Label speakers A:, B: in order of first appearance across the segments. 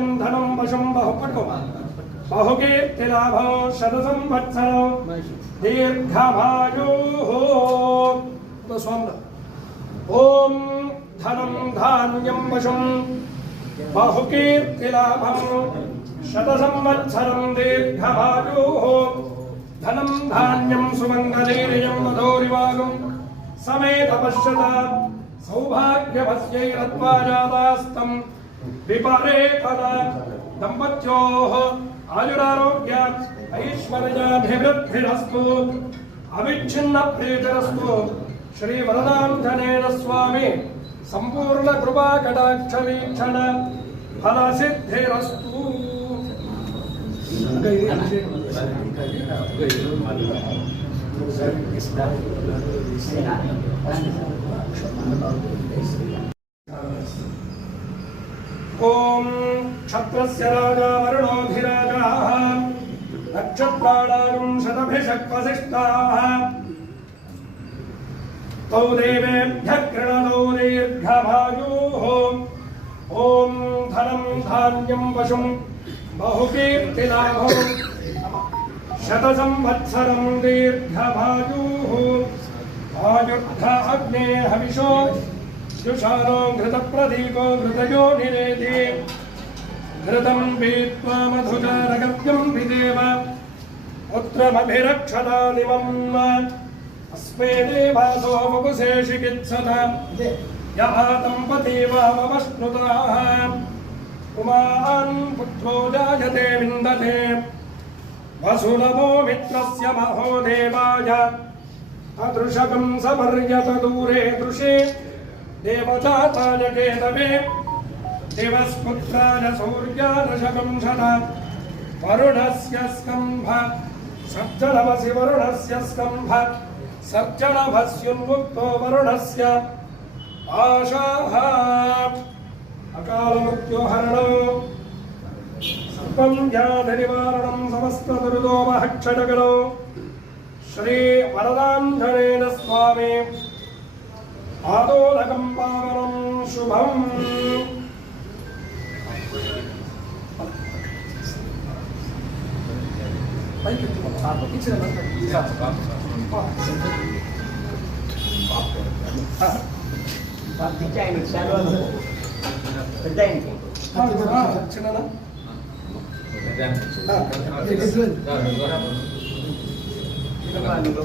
A: ధాన్యం ధనం ధనం వశం బహు పట్టుకో బహుకీర్తి లాభం శత సంవత్సరం దీర్ఘమాయు। స్వామి ఓం ధనం ధాన్యం వశం। బహుకీర్తి లాభం శత సంవత్సరం దీర్ఘమాయు। ధనం ధాన్యం సుమంగళీర్యం మధోరివాగం। సమే తపశ్యత। సమేత ವಿಪರೇಫಲ ದಂಪತ್ಯೋ ಆಯುರಾರೋಗ್ಯ ಐಶ್ವರ್ಯಾಭಿವೃದ್ಧಿರಸ್ತು ಅವಿಚ್ಛಿನ್ನ ಪ್ರೀತಿರಸ್ತು ಶ್ರೀ ವರದಾಂಧನೇನ ಸ್ವಾಮಿ ಸಂಪೂರ್ಣ ಕೃಪಾ ಕಟಾಕ್ಷ ವೀಕ್ಷಣ ಫಲ ಸಿದ್ಧಿರಸ್ತು Thank you. ఓం క్షత్రస్య రాజా వరుణోధిరాజాः నక్షత్రాణాగం శతభిషక్వసిష్టాः తౌ దేవేభ్య గృణతౌ దీర్ఘమాయుः ఓం ధనం ధాన్యం వశం బహుకీర్తిలాభం శత సంవత్సరం దీర్ఘమాయుः ఆయుర్ధ అగ్నే హవిషో जुषारो घृतप्रदीपो घृतयो निरेति घृतं पीत्वा मधुचारगव्यं विदेव। पुत्रमभिरक्षतानिमम् अस्मे देवासो वपुषे चिकित्सत यः दम्पती वामवश्नुताः पुमान् पुत्रो जायते विन्दते। वसुलभो मित्रस्य महो देवाय। अदृशकं समर्यत दूरे दृशे। देवजाताय केतवे दिवस्पुत्राय सूर्यादशकंशत वरुणस्य स्कम्भ सज्जनमसि वरुणस्य स्कम्भ सज्जनभस्युन्मुक्तो वरुणस्य आशाः अकालमृत्युहरणो सर्वं व्याधिनिवारणं समस्तदुर्दोमहक्षणगणो श्रीवरदाञ्जनेन स्वामी आदोलकम्पावनं शुभम् Dicain, salon, dicain. Ah, ah, cina na. Ah, dicain. Kita mana dulu?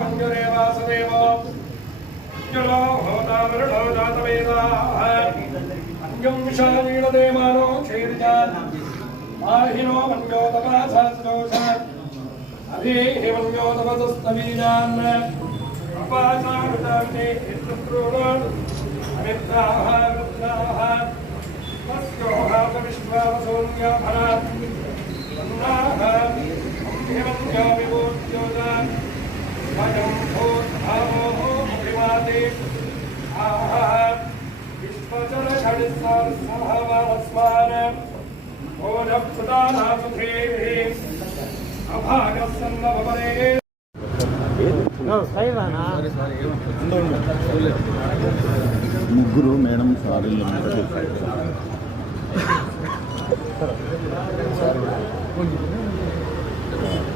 A: మంజురే వాసదేవో అంజలో హోతావరుణో జాతవేదాః అంజం శాలీలదేమానో క్షీర్జాన్ మాహినో మన్యో తపాసాస్రోషాత్ అధీహిమన్యో తపసస్తవీజాన్ అపాసారుదాంతే ఇత్రుణాన్ అమిత్రాః వృత్రాః తస్యోహాత విశ్వావసోన్యాభరాత్ వన్నాః
B: ముగ్గురు మేడం సారీలు Thank you.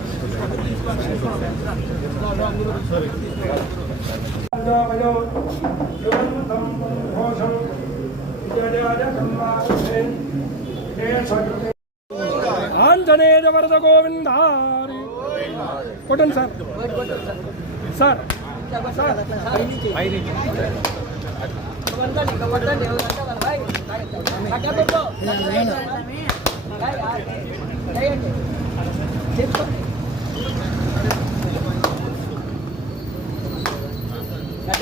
C: ఆంజనేయ వరద గోవిందారి కొట్టండి సార్. సార్.
B: చెప్పండి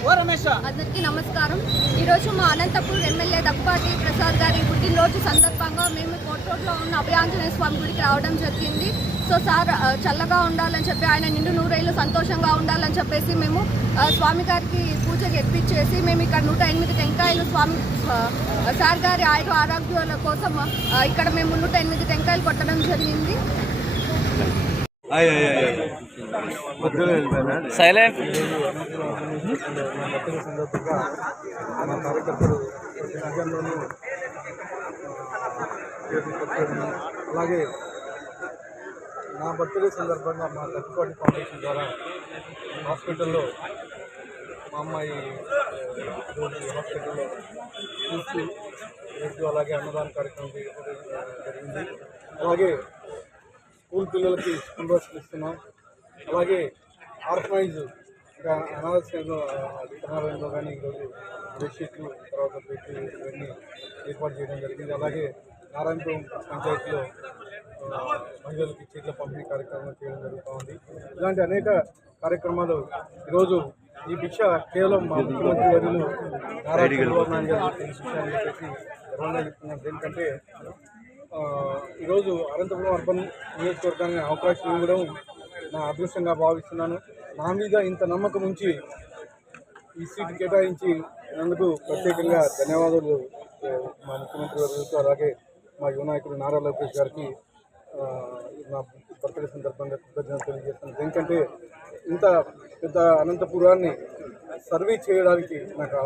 D: అందరికీ నమస్కారం. ఈరోజు మా అనంతపూర్ ఎమ్మెల్యే దగ్గుబాటి ప్రసాద్ గారి పుట్టినరోజు సందర్భంగా మేము కోట్ రోడ్లో ఉన్న అభయాంజనేయ స్వామి గుడికి రావడం జరిగింది. సో సార్ చల్లగా ఉండాలని చెప్పి ఆయన నిండు నూరేళ్ళు సంతోషంగా ఉండాలని చెప్పేసి మేము స్వామి గారికి పూజ ఎప్పించేసి మేము ఇక్కడ నూట ఎనిమిది టెంకాయలు స్వామి సార్ గారి ఆయుర ఆరోగ్యాల కోసం ఇక్కడ మేము నూట ఎనిమిది టెంకాయలు కొట్టడం జరిగింది.
B: సైలెంట్
C: సందర్భంగా మన కార్యకర్తలు నగరంలోని అలాగే నా బర్త్డే సందర్భంగా మా దగ్గుపాటి ఫౌండేషన్ ద్వారా హాస్పిటల్లో మా అమ్మాయి హాస్పిటల్లో చూస్తూ అలాగే అన్నదాన కార్యక్రమం జరిగింది. అలాగే స్కూల్ పిల్లలకి స్కూల్ బస్సులు ఇస్తున్నాం. అలాగే ఆర్ఫనైజ్ ఇంకా అనాథాశ్రయంలో విత్తనాలయంలో కానీ ఈరోజు బెడ్షీట్లు తర్వాత బెడ్లు ఇవన్నీ ఏర్పాటు చేయడం జరిగింది. అలాగే నారాయణపురం పంచాయతీలో మహిళలకు మహిళలకి చీట్ల పంపిణీ కార్యక్రమం చేయడం జరుగుతూ ఉంది. ఇలాంటి అనేక కార్యక్రమాలు ఈరోజు ఈ భిక్ష కేవలం మా ముఖ్యమంత్రి వర్యులు నారాయణ చంద్రబాబు నాయుడు గారు చెప్పిన విషయాన్ని చెప్పేసి గర్వంగా చెప్తున్నాను దేనికంటే ఈరోజు అనంతపురం అర్బన్ నియోజకవర్గానికి అవకాశం ఇవ్వడం నా అదృష్టంగా భావిస్తున్నాను. నా మీద ఇంత నమ్మకం ఉంచి ఈ సీటు కేటాయించి అందుకు ప్రత్యేకంగా ధన్యవాదాలు మా ముఖ్యమంత్రి గారు అలాగే మా యువనాయకుడు నారా లోకేష్ గారికి నా బర్త్డే సందర్భంగా కృతజ్ఞతలు తెలియజేస్తున్నాను. ఎందుకంటే ఇంత పెద్ద అనంతపురాన్ని సర్వే చేయడానికి నాకు